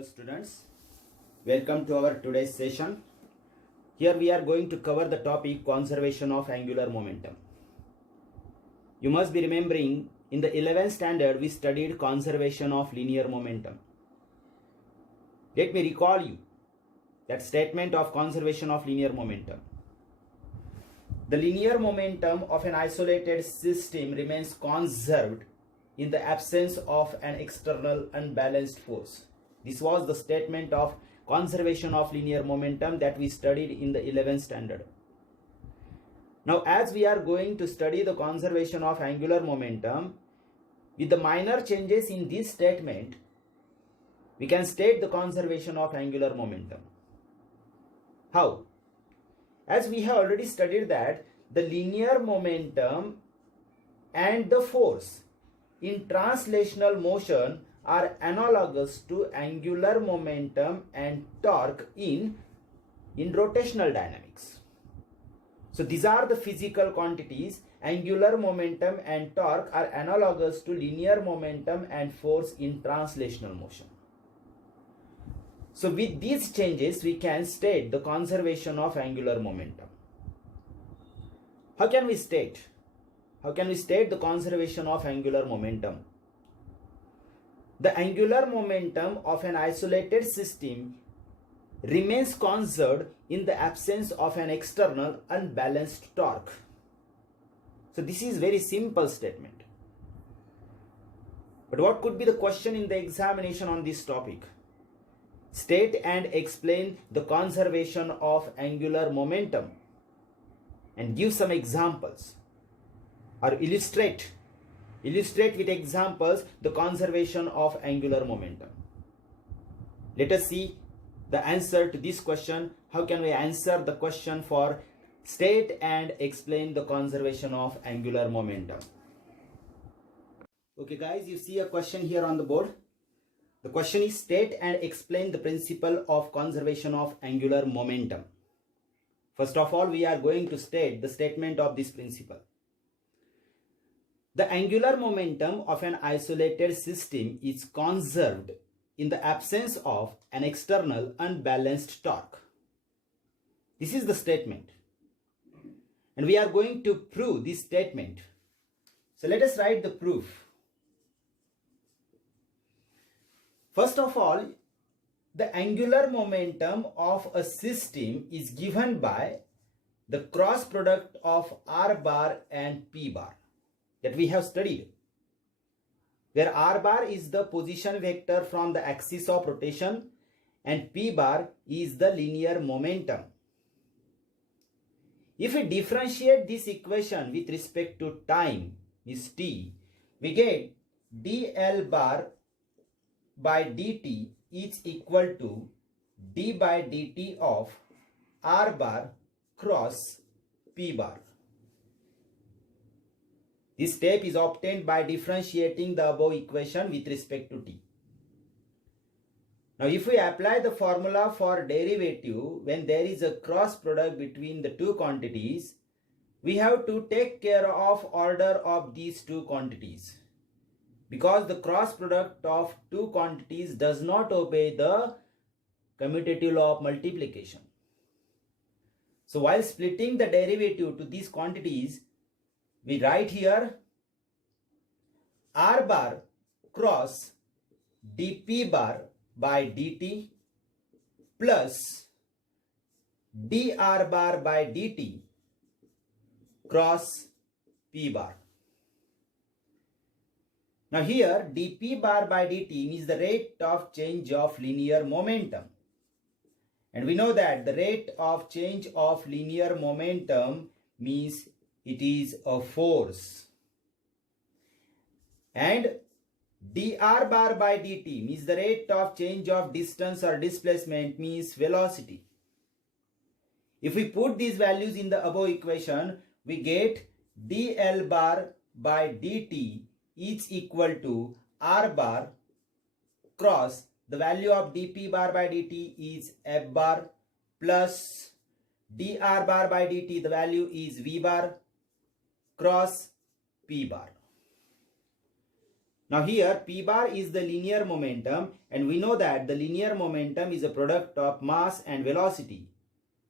Hello students, welcome to our today's session. Here we are going to cover the topic conservation of angular momentum. You must be remembering in the 11th standard we studied conservation of linear momentum. Let me recall you that statement of conservation of linear momentum. The linear momentum of an isolated system remains conserved in the absence of an external unbalanced force. This was the statement of conservation of linear momentum that we studied in the 11th standard. Now, as we are going to study the conservation of angular momentum, with the minor changes in this statement, we can state the conservation of angular momentum. How? As we have already studied that the linear momentum and the force in translational motion are analogous to angular momentum and torque in rotational dynamics. So these are the physical quantities. Angular momentum and torque are analogous to linear momentum and force in translational motion. So with these changes, we can state the conservation of angular momentum. How can we state? How can we state the conservation of angular momentum? The angular momentum of an isolated system remains conserved in the absence of an external unbalanced torque. So this is very simple statement. But what could be the question in the examination on this topic? State and explain the conservation of angular momentum and give some examples, or illustrate with examples the conservation of angular momentum. Let us see the answer to this question. How can we answer the question for state and explain the conservation of angular momentum? Okay guys, you see a question here on the board. The question is state and explain the principle of conservation of angular momentum. First of all, we are going to state the statement of this principle. The angular momentum of an isolated system is conserved in the absence of an external unbalanced torque. This is the statement. And we are going to prove this statement. So let us write the proof. First of all, the angular momentum of a system is given by the cross product of R bar and P bar that we have studied, where R bar is the position vector from the axis of rotation and P bar is the linear momentum. If we differentiate this equation with respect to time, is t, we get dl bar by dt is equal to d by dt of R bar cross P bar. This step is obtained by differentiating the above equation with respect to t. Now if we apply the formula for derivative when there is a cross product between the two quantities, we have to take care of order of these two quantities, because the cross product of two quantities does not obey the commutative law of multiplication. So while splitting the derivative to these quantities, we write here R bar cross dP bar by dt plus dR bar by dt cross P bar. Now here dP bar by dt is the rate of change of linear momentum. And we know that the rate of change of linear momentum means it is a force. And dr bar by dt means the rate of change of distance or displacement means velocity. If we put these values in the above equation, we get dl bar by dt is equal to R bar cross the value of dP bar by dt is F bar plus dr bar by dt, the value is V bar cross P bar. Now here P bar is the linear momentum, and we know that the linear momentum is a product of mass and velocity.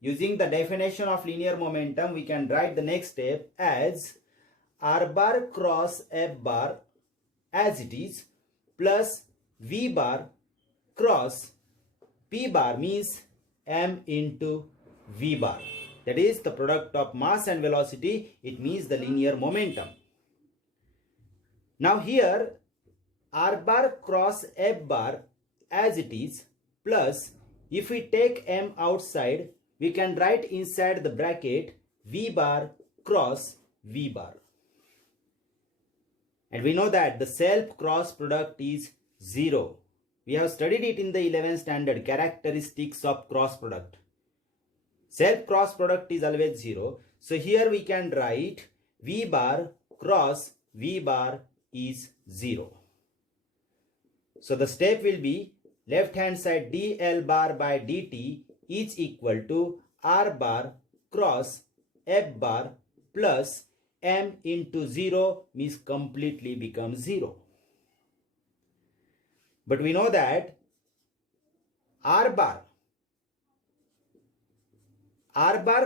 Using the definition of linear momentum, we can write the next step as R bar cross F bar as it is plus V bar cross P bar means M into V bar. That is the product of mass and velocity. It means the linear momentum. Now here R bar cross F bar as it is plus, if we take M outside, we can write inside the bracket V bar cross V bar. And we know that the self cross product is 0. We have studied it in the 11th standard, characteristics of cross product. Self cross product is always 0. So here we can write V bar cross V bar is 0. So the step will be left hand side dl bar by dt is equal to R bar cross F bar plus M into 0 means completely becomes 0. But we know that R bar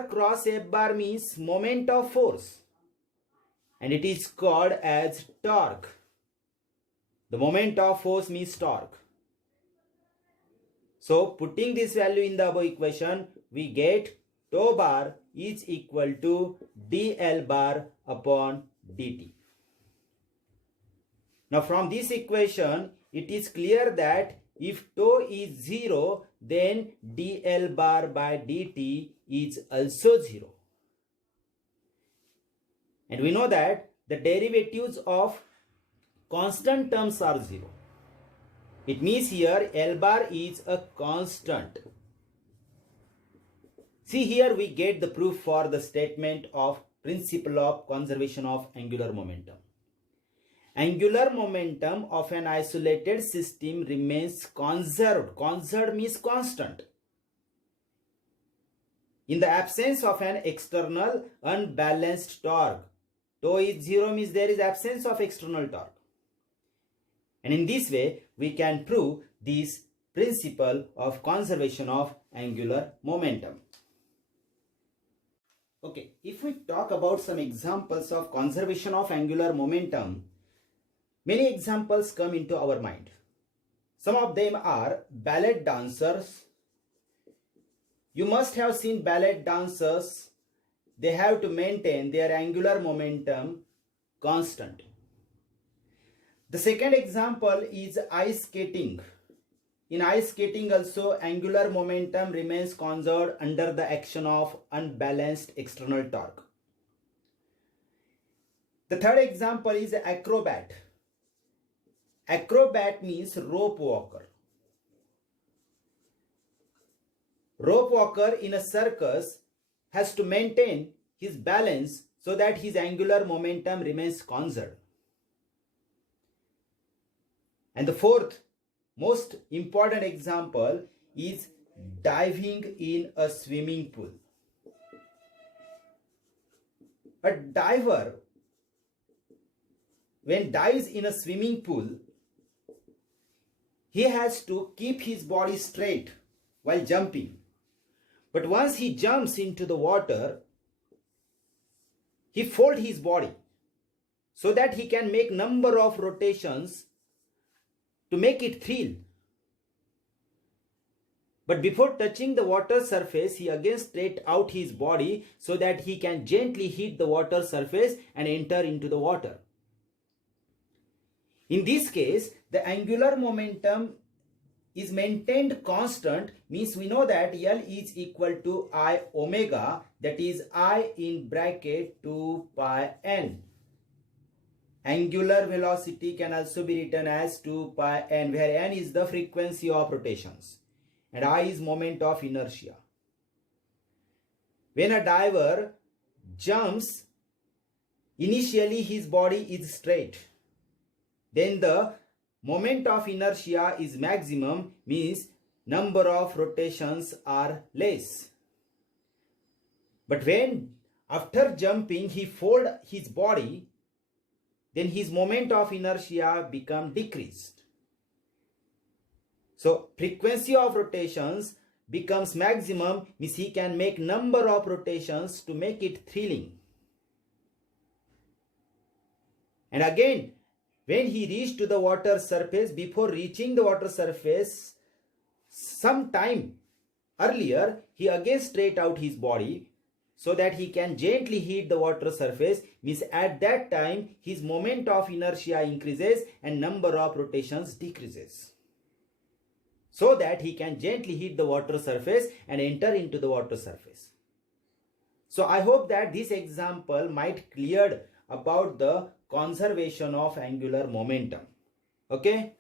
cross F bar means moment of force, and it is called as torque. The moment of force means torque. So putting this value in the above equation, we get tau bar is equal to dl bar upon dt. Now from this equation, it is clear that if tau is 0, then dl bar by dt is also 0. And we know that the derivatives of constant terms are 0. It means here L bar is a constant. See, here we get the proof for the statement of principle of conservation of angular momentum. Angular momentum of an isolated system remains conserved. Conserved means constant in the absence of an external unbalanced torque. Tau is 0 means there is absence of external torque. And in this way, we can prove this principle of conservation of angular momentum. Okay, if we talk about some examples of conservation of angular momentum, many examples come into our mind. Some of them are ballet dancers. You must have seen ballet dancers. They have to maintain their angular momentum constant. The second example is ice skating. In ice skating also, angular momentum remains conserved under the action of unbalanced external torque. The third example is acrobat. Acrobat means rope walker. Rope walker in a circus has to maintain his balance so that his angular momentum remains conserved. And the fourth most important example is diving in a swimming pool. A diver, when dives in a swimming pool, he has to keep his body straight while jumping. But once he jumps into the water, he folds his body so that he can make number of rotations to make it thrill. But before touching the water surface, he again straight out his body so that he can gently hit the water surface and enter into the water. In this case, the angular momentum is maintained constant, means we know that L is equal to I omega, that is I in bracket 2 pi n. Angular velocity can also be written as 2 pi n, where n is the frequency of rotations and I is moment of inertia. When a diver jumps, initially his body is straight. Then the moment of inertia is maximum, means number of rotations are less. But when after jumping he folds his body, then his moment of inertia become decreased. So frequency of rotations becomes maximum, means he can make number of rotations to make it thrilling. And again, when he reached to the water surface, before reaching the water surface, some time earlier, he again straight out his body so that he can gently hit the water surface, means at that time his moment of inertia increases and number of rotations decreases, so that he can gently hit the water surface and enter into the water surface. So I hope that this example might cleared about the conservation of angular momentum. Okay.